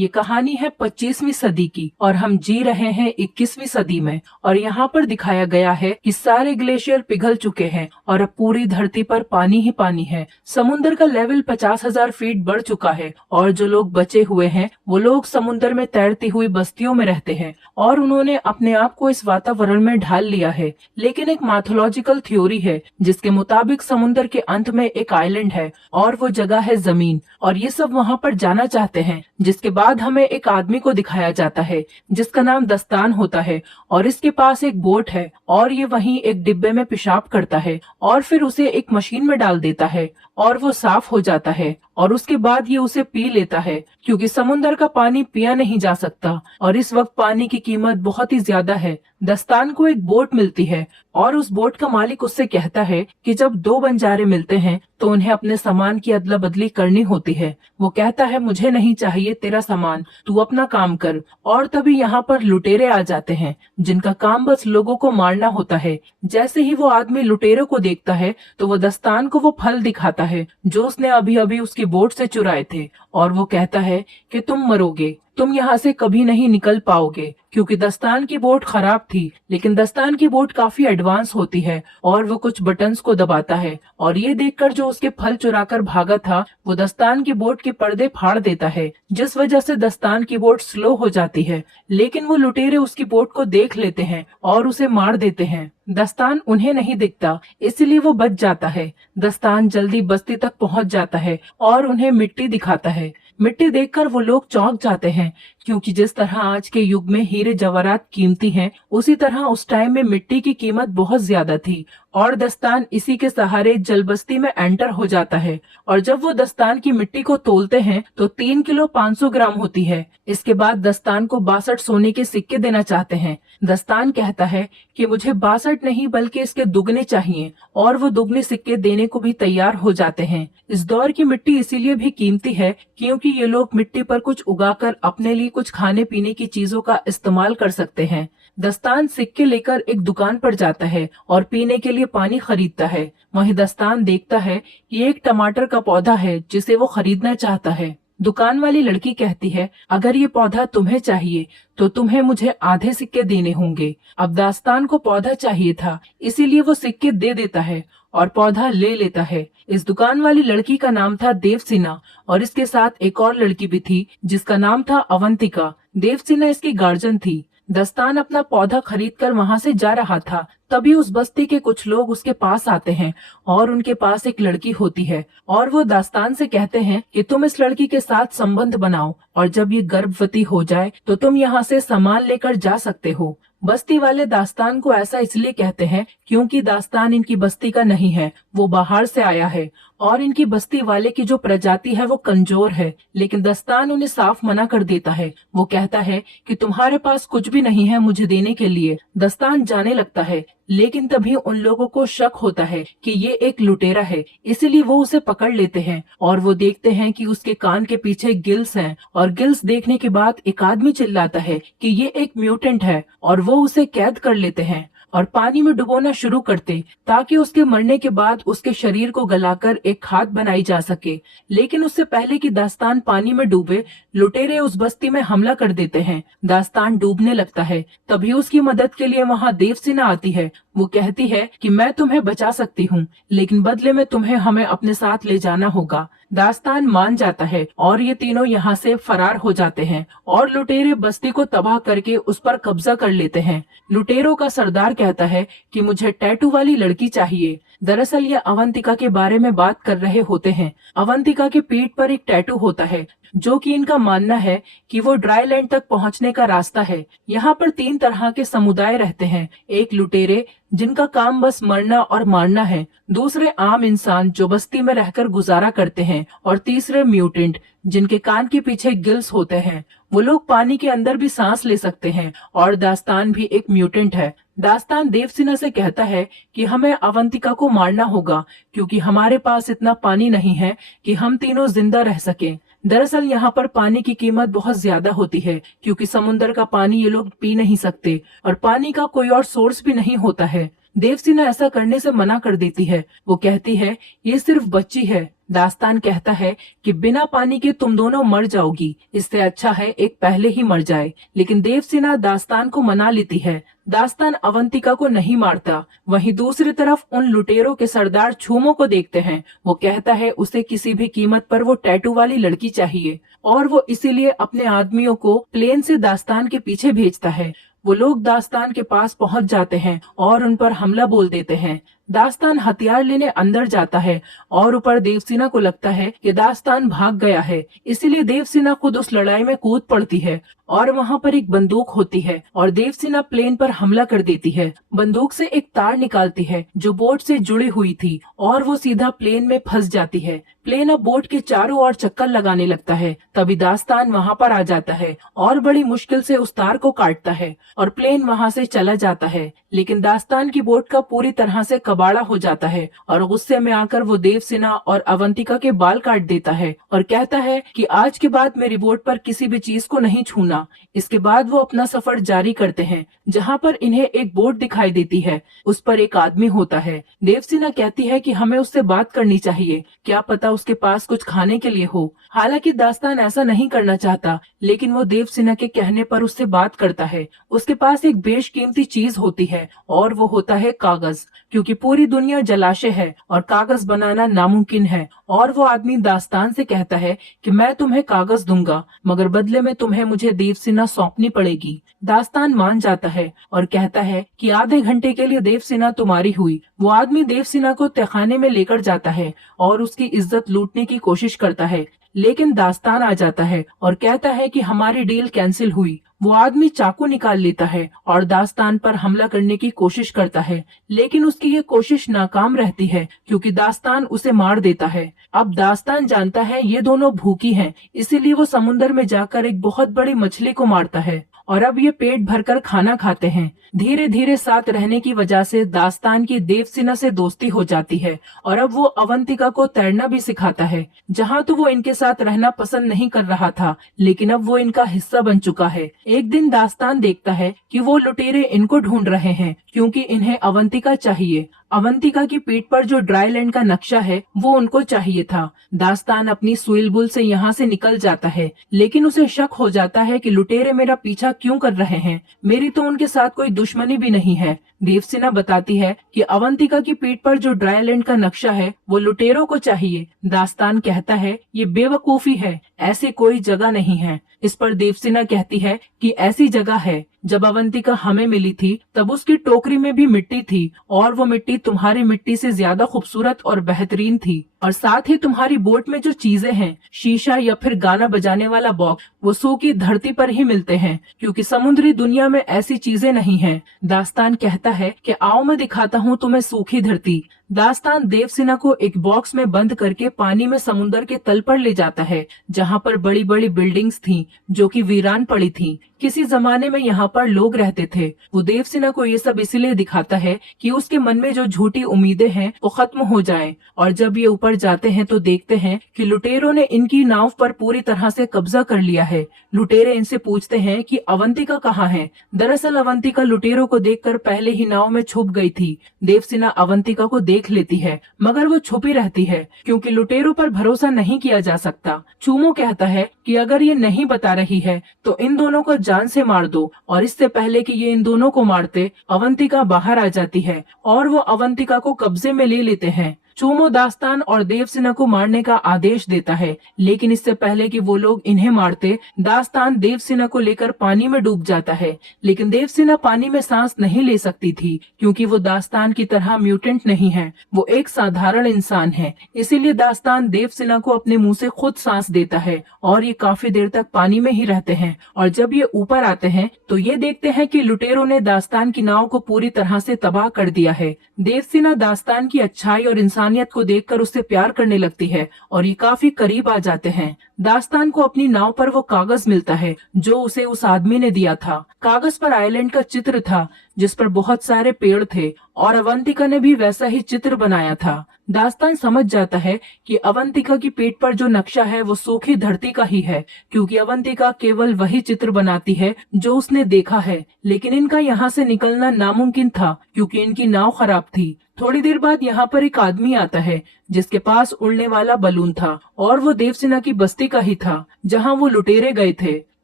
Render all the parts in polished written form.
ये कहानी है 25वीं सदी की और हम जी रहे हैं 21वीं सदी में। और यहाँ पर दिखाया गया है कि सारे ग्लेशियर पिघल चुके हैं और अब पूरी धरती पर पानी ही पानी है। समुद्र का लेवल 50,000 फीट बढ़ चुका है और जो लोग बचे हुए हैं वो लोग समुद्र में तैरती हुई बस्तियों में रहते हैं और उन्होंने अपने आप को इस वातावरण में ढाल लिया है। लेकिन एक मैथोलॉजिकल थ्योरी है जिसके मुताबिक समुद्र के अंत में एक आइलैंड है और वो जगह है जमीन, और ये सब वहाँ पर जाना चाहते हैं। जिसके बाद हमें एक आदमी को दिखाया जाता है जिसका नाम दस्तान होता है और इसके पास एक बोट है और ये वहीं एक डिब्बे में पेशाब करता है और फिर उसे एक मशीन में डाल देता है और वो साफ हो जाता है और उसके बाद ये उसे पी लेता है क्योंकि समुद्र का पानी पिया नहीं जा सकता और इस वक्त पानी की कीमत बहुत ही ज्यादा है। दस्तान को एक बोट मिलती है और उस बोट का मालिक उससे कहता है कि जब दो बंजारे मिलते हैं तो उन्हें अपने सामान की अदला बदली करनी होती है। वो कहता है मुझे नहीं चाहिए तेरा सामान, तू अपना काम कर। और तभी यहाँ पर लुटेरे आ जाते हैं जिनका काम बस लोगों को मारना होता है। जैसे ही वो आदमी लुटेरों को देखता है तो वो दस्तान को वो फल दिखाता है जो उसने अभी अभी उसकी बोट से चुराए थे और वो कहता है कि तुम मरोगे, तुम यहाँ से कभी नहीं निकल पाओगे। क्योंकि दस्तान की बोट खराब थी लेकिन दस्तान की बोट काफी एडवांस होती है और वो कुछ बटन्स को दबाता है और ये देखकर जो उसके फल चुराकर भागा था वो दस्तान की बोट के पर्दे फाड़ देता है, जिस वजह से दस्तान की बोट स्लो हो जाती है। लेकिन वो लुटेरे उसकी बोट को देख लेते हैं और उसे मार देते हैं। दस्तान उन्हें नहीं दिखता इसलिए वो बच जाता है। दस्तान जल्दी बस्ती तक पहुंच जाता है और उन्हें मिट्टी दिखाता है। मिट्टी देखकर वो लोग चौंक जाते हैं क्योंकि जिस तरह आज के युग में हीरे जवाहरात कीमती हैं, उसी तरह उस टाइम में मिट्टी की कीमत बहुत ज्यादा थी और दस्तान इसी के सहारे जलबस्ती में एंटर हो जाता है। और जब वो दस्तान की मिट्टी को तोलते हैं तो 3 किलो 500 ग्राम होती है। इसके बाद दस्तान को 62 सोने के सिक्के देना चाहते हैं। दस्तान कहता है कि मुझे 62 नहीं बल्कि इसके दुगने चाहिए और वो दुगने सिक्के देने को भी तैयार हो जाते हैं। इस दौर की मिट्टी इसीलिए भी कीमती है क्योंकि ये लोग मिट्टी पर कुछ उगाकर अपने लिए कुछ खाने पीने की चीजों का इस्तेमाल कर सकते हैं। दस्तान सिक्के लेकर एक दुकान पर जाता है और पीने के लिए पानी खरीदता है। वहीं दस्तान देखता है कि एक टमाटर का पौधा है जिसे वो खरीदना चाहता है। दुकान वाली लड़की कहती है अगर ये पौधा तुम्हें चाहिए तो तुम्हें मुझे आधे सिक्के देने होंगे। अब दास्तान को पौधा चाहिए था इसीलिए वो सिक्के दे देता है और पौधा ले लेता है। इस दुकान वाली लड़की का नाम था देवसेना और इसके साथ एक और लड़की भी थी जिसका नाम था अवंतिका। देवसेना इसकी गार्जियन थी। दस्तान अपना पौधा खरीदकर वहाँ से जा रहा था, तभी उस बस्ती के कुछ लोग उसके पास आते हैं और उनके पास एक लड़की होती है और वो दास्तान से कहते हैं कि तुम इस लड़की के साथ संबंध बनाओ और जब ये गर्भवती हो जाए तो तुम यहाँ से सामान लेकर जा सकते हो। बस्ती वाले दास्तान को ऐसा इसलिए कहते हैं क्योंकि दास्तान इनकी बस्ती का नहीं है, वो बाहर से आया है और इनकी बस्ती वाले की जो प्रजाति है वो कमजोर है। लेकिन दस्तान उन्हें साफ मना कर देता है। वो कहता है कि तुम्हारे पास कुछ भी नहीं है मुझे देने के लिए। दस्तान जाने लगता है लेकिन तभी उन लोगों को शक होता है कि ये एक लुटेरा है, इसलिए वो उसे पकड़ लेते हैं और वो देखते हैं कि उसके कान के पीछे गिल्स हैं और गिल्स देखने के बाद एक आदमी चिल्लाता है कि ये एक म्यूटेंट है और वो उसे कैद कर लेते हैं और पानी में डुबोना शुरू करते ताकि उसके मरने के बाद उसके शरीर को गलाकर एक खाद बनाई जा सके। लेकिन उससे पहले कि दास्तान पानी में डूबे लुटेरे उस बस्ती में हमला कर देते हैं। दास्तान डूबने लगता है, तभी उसकी मदद के लिए वहाँ देवसेना आती है। वो कहती है कि मैं तुम्हें बचा सकती हूँ लेकिन बदले में तुम्हें हमें अपने साथ ले जाना होगा। दास्तान मान जाता है और ये तीनों यहाँ से फरार हो जाते हैं और लुटेरे बस्ती को तबाह करके उस पर कब्जा कर लेते हैं। लुटेरों का सरदार कहता है कि मुझे टैटू वाली लड़की चाहिए। दरअसल ये अवंतिका के बारे में बात कर रहे होते हैं। अवंतिका के पीठ पर एक टैटू होता है जो कि इनका मानना है कि वो ड्राई लैंड तक पहुंचने का रास्ता है। यहाँ पर 3 तरह के समुदाय रहते हैं। एक लुटेरे जिनका काम बस मरना और मारना है, दूसरे आम इंसान जो बस्ती में रहकर गुजारा करते हैं और तीसरे म्यूटेंट जिनके कान के पीछे गिल्स होते हैं। वो लोग पानी के अंदर भी सांस ले सकते हैं और दास्तान भी एक म्यूटेंट है। दास्तान देवसेना से कहता है कि हमें अवंतिका को मारना होगा क्योंकि हमारे पास इतना पानी नहीं है कि हम तीनों जिंदा रह सकें। दरअसल यहाँ पर पानी की कीमत बहुत ज्यादा होती है क्योंकि समुद्र का पानी ये लोग पी नहीं सकते और पानी का कोई और सोर्स भी नहीं होता है। देवसेना ऐसा करने से मना कर देती है। वो कहती है ये सिर्फ बच्ची है। दास्तान कहता है कि बिना पानी के तुम दोनों मर जाओगी, इससे अच्छा है एक पहले ही मर जाए। लेकिन देवसेना दास्तान को मना लेती है। दास्तान अवंतिका को नहीं मारता। वहीं दूसरी तरफ उन लुटेरों के सरदार छूमो को देखते हैं। वो कहता है उसे किसी भी कीमत पर वो टैटू वाली लड़की चाहिए और वो इसीलिए अपने आदमियों को प्लेन से दास्तान के पीछे भेजता है। वो लोग दास्तान के पास पहुंच जाते हैं और उन पर हमला बोल देते हैं। दास्तान हथियार लेने अंदर जाता है और ऊपर देवसेना को लगता है कि दास्तान भाग गया है, इसीलिए देवसेना खुद उस लड़ाई में कूद पड़ती है और वहाँ पर एक बंदूक होती है और देवसेना प्लेन पर हमला कर देती है। बंदूक से एक तार निकालती है जो बोट से जुड़ी हुई थी और वो सीधा प्लेन में फंस जाती है। प्लेन अब बोट के चारों ओर चक्कर लगाने लगता है। तभी दास्तान वहाँ पर आ जाता है और बड़ी मुश्किल से उस तार को काटता है और प्लेन वहाँ से चला जाता है। लेकिन दास्तान की बोट का पूरी तरह से कबाड़ा हो जाता है और गुस्से में आकर वो देवसेना और अवंतिका के बाल काट देता है और कहता है कि आज के बाद मेरी बोट पर किसी भी चीज को नहीं छूना। इसके बाद वो अपना सफर जारी करते हैं, जहाँ पर इन्हें एक बोट दिखाई देती है। उस पर एक आदमी होता है। देवसेना कहती है कि हमें उससे बात करनी चाहिए, क्या पता उसके पास कुछ खाने के लिए हो। हालांकि दास्तान ऐसा नहीं करना चाहता, लेकिन वो देवसेना के कहने पर उससे बात करता है। उसके पास एक बेशकीमती चीज होती है और वो होता है कागज, क्योंकि पूरी दुनिया जलाशय है और कागज बनाना नामुमकिन है। और वो आदमी दास्तान से कहता है कि मैं तुम्हें कागज दूंगा, मगर बदले में तुम्हें मुझे देवसेना सौंपनी पड़ेगी। दास्तान मान जाता है और कहता है कि आधे घंटे के लिए देवसेना तुम्हारी हुई। वो आदमी देवसेना को तहखाने में लेकर जाता है और उसकी इज्जत लूटने की कोशिश करता है, लेकिन दास्तान आ जाता है और कहता है कि हमारी डील कैंसिल हुई। वो आदमी चाकू निकाल लेता है और दास्तान पर हमला करने की कोशिश करता है, लेकिन उसकी ये कोशिश नाकाम रहती है क्योंकि दास्तान उसे मार देता है। अब दास्तान जानता है ये दोनों भूखी हैं, इसीलिए वो समुद्र में जाकर एक बहुत बड़ी मछली को मारता है और अब ये पेट भरकर खाना खाते हैं। धीरे धीरे साथ रहने की वजह से दास्तान की देवसेना से दोस्ती हो जाती है और अब वो अवंतिका को तैरना भी सिखाता है। जहाँ तो वो इनके साथ रहना पसंद नहीं कर रहा था, लेकिन अब वो इनका हिस्सा बन चुका है। एक दिन दास्तान देखता है कि वो लुटेरे इनको ढूंढ रहे हैं क्योंकि इन्हें अवंतिका चाहिए। अवंतिका की पीठ पर जो ड्राई लैंड का नक्शा है वो उनको चाहिए था। दास्तान अपनी सुइलबुल से यहाँ से निकल जाता है, लेकिन उसे शक हो जाता है कि लुटेरे मेरा पीछा क्यों कर रहे हैं, मेरी तो उनके साथ कोई दुश्मनी भी नहीं है। देवसेना बताती है कि अवंतिका की पीठ पर जो ड्राई लैंड का नक्शा है वो लुटेरों को चाहिए। दास्तान कहता है ये बेवकूफी है, ऐसी कोई जगह नहीं है। इस पर देवसेना कहती है कि ऐसी जगह है। जब अवंतिका हमें मिली थी तब उसकी टोकरी में भी मिट्टी थी और वो मिट्टी तुम्हारी मिट्टी से ज्यादा खूबसूरत और बेहतरीन थी, और साथ ही तुम्हारी बोट में जो चीजें हैं, शीशा या फिर गाना बजाने वाला बॉक्स, वो सूखी धरती पर ही मिलते हैं क्योंकि समुद्री दुनिया में ऐसी चीजें नहीं हैं। दास्तान कहता है कि आओ मैं दिखाता हूँ तुम्हें सूखी धरती। दास्तान देवसेना को एक बॉक्स में बंद करके पानी में समुद्र के तल पर ले जाता है, जहाँ पर बड़ी बड़ी बिल्डिंग्स थीं जो कि वीरान पड़ी थीं। किसी जमाने में यहाँ पर लोग रहते थे। वो देवसेना को ये सब इसलिए दिखाता है कि उसके मन में जो झूठी उम्मीदें हैं वो खत्म हो जाएं। और जब ये ऊपर जाते हैं तो देखते हैं कि लुटेरों ने इनकी नाव पर पूरी तरह से कब्जा कर लिया है। लुटेरे इनसे पूछते हैं कि अवंतिका कहाँ है। दरअसल अवंतिका लुटेरों को देखकर पहले ही नाव में छुप गई थी। देवसेना अवंतिका को देख लेती है, मगर वो छुपी रहती है क्योंकि लुटेरों पर भरोसा नहीं किया जा सकता। चूमो कहता है कि अगर ये नहीं बता रही है तो इन दोनों को जान से मार दो, और इससे पहले कि ये इन दोनों को मारते अवंतिका बाहर आ जाती है और वो अवंतिका को कब्जे में ले लेते हैं। चूमो दास्तान और देवसेना को मारने का आदेश देता है, लेकिन इससे पहले कि वो लोग इन्हें मारते, दास्तान देवसेना को लेकर पानी में डूब जाता है। लेकिन देवसेना पानी में सांस नहीं ले सकती थी क्योंकि वो दास्तान की तरह म्यूटेंट नहीं है, वो एक साधारण इंसान है। इसीलिए दास्तान देवसेना को अपने मुंह से खुद सांस देता है और ये काफी देर तक पानी में ही रहते हैं। और जब ये ऊपर आते हैं तो ये देखते हैं कि लुटेरों ने दास्तान की नाव को पूरी तरह से तबाह कर दिया है। देवसेना दास्तान की अच्छाई और इंसानियत को देखकर उससे प्यार करने लगती है और ये काफी करीब आ जाते हैं। दास्तान को अपनी नाव पर वो कागज मिलता है जो उसे उस आदमी ने दिया था। कागज पर आइलैंड का चित्र था जिस पर बहुत सारे पेड़ थे और अवंतिका ने भी वैसा ही चित्र बनाया था। दास्तान समझ जाता है कि अवंतिका की पीठ पर जो नक्शा है वो सूखी धरती का ही है, क्योंकि अवंतिका केवल वही चित्र बनाती है जो उसने देखा है। लेकिन इनका यहाँ से निकलना नामुमकिन था क्योंकि इनकी नाव खराब थी। थोड़ी देर बाद यहाँ पर एक आदमी आता है जिसके पास उड़ने वाला बलून था और वो देवसेना की बस्ती का ही था जहाँ वो लुटेरे गए थे,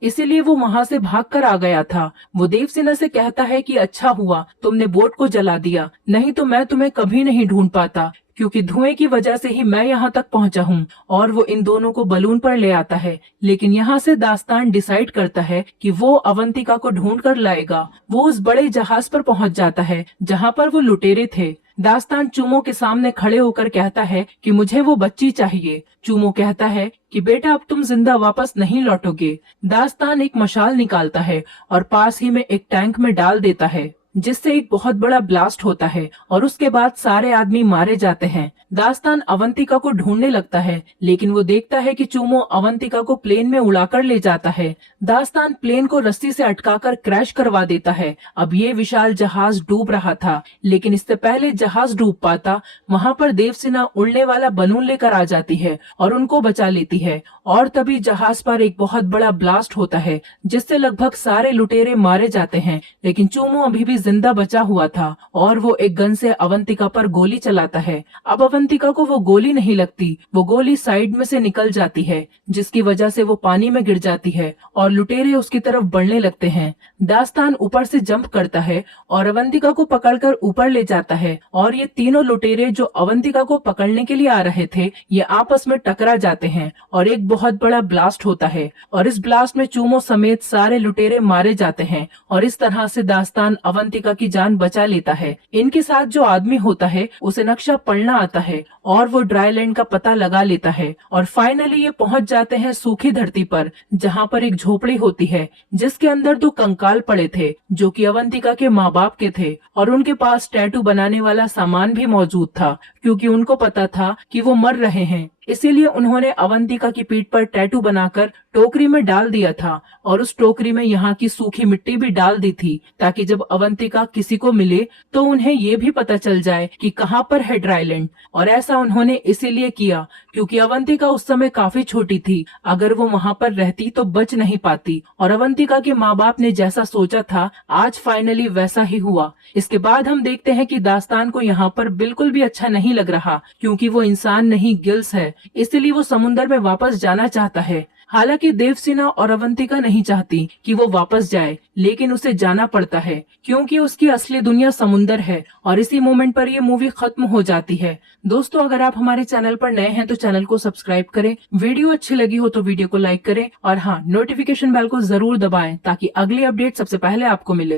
इसीलिए वो वहाँ से भागकर आ गया था। वो देवसेना से कहता है कि अच्छा हुआ तुमने बोट को जला दिया, नहीं तो मैं तुम्हें कभी नहीं ढूंढ पाता, क्योंकि धुएं की वजह से ही मैं यहाँ तक पहुँचा हूँ। और वो इन दोनों को बलून पर ले आता है, लेकिन यहाँ से दास्तान डिसाइड करता है कि वो अवंतिका को ढूंढ कर लाएगा। वो उस बड़े जहाज पर पहुँच जाता है जहाँ पर वो लुटेरे थे। दास्तान चूमो के सामने खड़े होकर कहता है कि मुझे वो बच्ची चाहिए। चूमो कहता है कि बेटा अब तुम जिंदा वापस नहीं लौटोगे। दास्तान एक मशाल निकालता है और पास ही में एक टैंक में डाल देता है, जिससे एक बहुत बड़ा ब्लास्ट होता है और उसके बाद सारे आदमी मारे जाते हैं। दास्तान अवंतिका को ढूंढने लगता है, लेकिन वो देखता है कि चूमो अवंतिका को प्लेन में उड़ाकर ले जाता है। दास्तान प्लेन को रस्सी से अटकाकर क्रैश करवा देता है। अब ये विशाल जहाज डूब रहा था, लेकिन इससे पहले जहाज डूब पाता, वहाँ पर देवसेना उड़ने वाला बलून लेकर आ जाती है और उनको बचा लेती है। और तभी जहाज पर एक बहुत बड़ा ब्लास्ट होता है, जिससे लगभग सारे लुटेरे मारे जाते हैं, लेकिन चूमो अभी भी जिंदा बचा हुआ था और वो एक गन से अवंतिका पर गोली चलाता है। अब अवंतिका को वो गोली नहीं लगती, वो गोली साइड में से निकल जाती है, जिसकी वजह से वो पानी में गिर जाती है और लुटेरे उसकी तरफ बढ़ने लगते हैं। दास्तान ऊपर से जंप करता है और अवंतिका को पकड़कर ऊपर ले जाता है और ये तीनों लुटेरे जो अवंतिका को पकड़ने के लिए आ रहे थे, ये आपस में टकरा जाते हैं और एक बहुत बड़ा ब्लास्ट होता है और इस ब्लास्ट में चूमो समेत सारे लुटेरे मारे जाते हैं और इस तरह से दास्तान अवंतिका की जान बचा लेता है। इनके साथ जो आदमी होता है उसे नक्शा पढ़ना आता है और वो ड्राईलैंड का पता लगा लेता है और फाइनली ये पहुंच जाते हैं सूखी धरती पर, जहाँ पर एक झोपड़ी होती है जिसके अंदर दो कंकाल पड़े थे जो कि अवंतिका के माँ बाप के थे और उनके पास टैटू बनाने वाला सामान भी मौजूद था, क्योंकि उनको पता था कि वो मर रहे हैं। इसीलिए उन्होंने अवंतिका की पीठ पर टैटू बनाकर टोकरी में डाल दिया था और उस टोकरी में यहाँ की सूखी मिट्टी भी डाल दी थी, ताकि जब अवंतिका किसी को मिले तो उन्हें ये भी पता चल जाए कि कहाँ पर है ड्राईलैंड। और ऐसा उन्होंने इसीलिए किया क्योंकि अवंतिका उस समय काफी छोटी थी, अगर वो वहाँ पर रहती तो बच नहीं पाती। और अवंतिका के माँ बाप ने जैसा सोचा था आज फाइनली वैसा ही हुआ। इसके बाद हम देखते हैं कि दास्तान को यहाँ पर बिल्कुल भी अच्छा नहीं लग रहा, क्योंकि वो इंसान नहीं गिल्स है, इसलिए वो समुद्र में वापस जाना चाहता है। हालांकि देवसेना और अवंतिका नहीं चाहती कि वो वापस जाए, लेकिन उसे जाना पड़ता है क्योंकि उसकी असली दुनिया समुंदर है। और इसी मोमेंट पर ये मूवी खत्म हो जाती है। दोस्तों, अगर आप हमारे चैनल पर नए हैं तो चैनल को सब्सक्राइब करें, वीडियो अच्छी लगी हो तो वीडियो को लाइक करें और हाँ, नोटिफिकेशन बेल को जरूर दबाएं ताकि अगली अपडेट सबसे पहले आपको मिले।